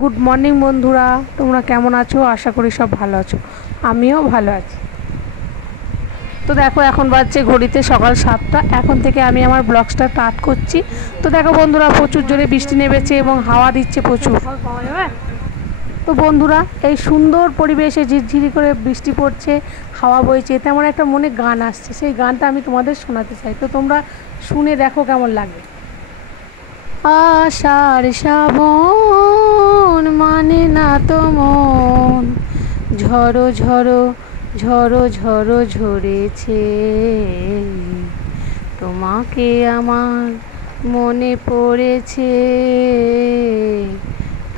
Good morning বন্ধুরা, তোমরা কেমন আছো? আশা করি সব ভালো আছো, আমিও ভালো আছি। তো দেখো এখন বাজছে ঘড়িতে সকাল 7টা। এখন থেকে আমি আমার ব্লগসটা স্টার্ট করছি। তো দেখো বন্ধুরা, প্রচুর জোরে বৃষ্টি নেমেছে এবং হাওয়া দিচ্ছে প্রচুর। তো বন্ধুরা, এই সুন্দর পরিবেশে ঝিরঝিরি করে বৃষ্টি পড়ছে, হাওয়া বইছে, তেমন একটা মনে গান আসছে। সেই গানটা আমি তোমাদের শোনাতে চাই, তো তোমরা শুনে দেখো কেমন লাগে। আষাঢ় শ্রাবণ মানে না তো মন, ঝড়ো ঝড়ো ঝড়ো ঝড়ো ঝরেছে, তোমাকে আমার মনে পড়েছে,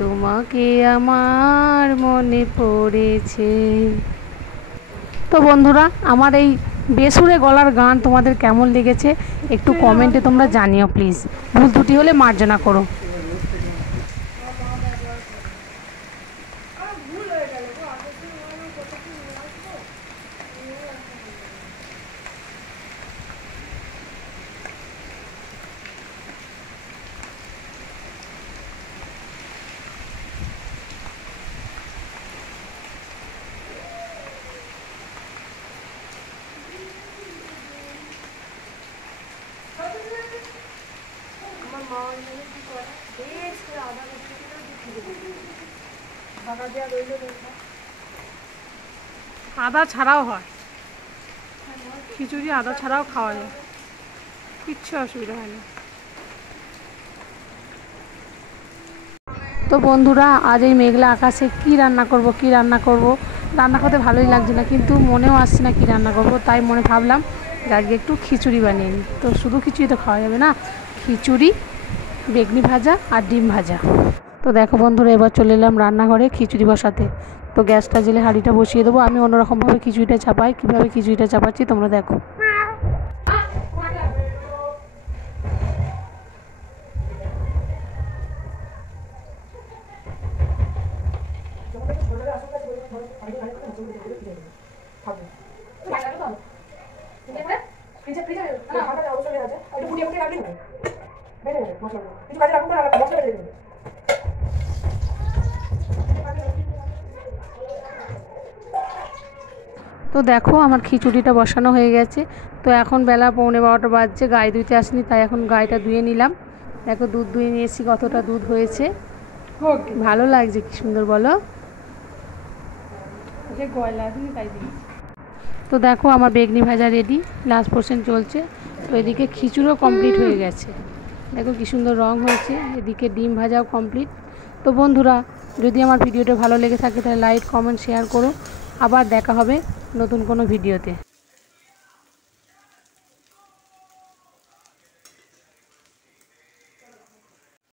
তোমাকে আমার মনে পড়েছে। তো বন্ধুরা, আমার এই বেসুরে গলার গান তোমাদের কেমন লেগেছে একটু কমেন্টে তোমরা জানিও প্লিজ। ভুল ত্রুটি হলে মার্জনা করো। আদা ছাড়াও হয় খিচুড়ি, আদা ছাড়াও খাওয়া যায়, কিচ্ছু অসুবিধা হয় না। তো বন্ধুরা, আজ এই মেঘলা আকাশে কি রান্না করব, রান্না করতে ভালোই লাগছে না, কিন্তু মনেও আসছে না কি রান্না করব। তাই মনে ভাবলাম যে আজকে একটু খিচুড়ি বানিয়ে নিই। তো শুধু খিচুড়ি তো খাওয়া যাবে না, খিচুড়ি, বেগুনি ভাজা আর ডিম ভাজা। তো দেখো বন্ধুরা, এবার চলে এলাম রান্নাঘরে খিচুড়ি বসাতে। তো গ্যাসটা জেলে হাঁড়িটা বসিয়ে দেবো। আমি অন্যরকমভাবে খিচুড়িটা চাপাই, কীভাবে খিচুড়িটা চাপাচ্ছি তোমরা দেখো। তো দেখো আমার খিচুড়িটা বসানো হয়ে গেছে। তো এখন বেলা 11:15 বাজছে, গায়ে ধুইতে আসিনি, তাই এখন গায়েটা ধুয়ে নিলাম। দেখো দুধ ধুয়ে নিয়েছি, কতটা দুধ হয়েছে, ভালো লাগছে কি সুন্দর বলো। তো দেখো আমার বেগুনি ভাজা রেডি, লাস্ট পোর্শন চলছে। তো এদিকে খিচুড়িও কমপ্লিট হয়ে গেছে, দেখো কি সুন্দর রং হয়েছে। এদিকে ডিম ভাজাও কমপ্লিট। তো বন্ধুরা, যদি আমার ভিডিওটা ভালো লেগে থাকে তাহলে লাইক, কমেন্ট, শেয়ার করো। আবার দেখা হবে নতুন কোনো ভিডিওতে।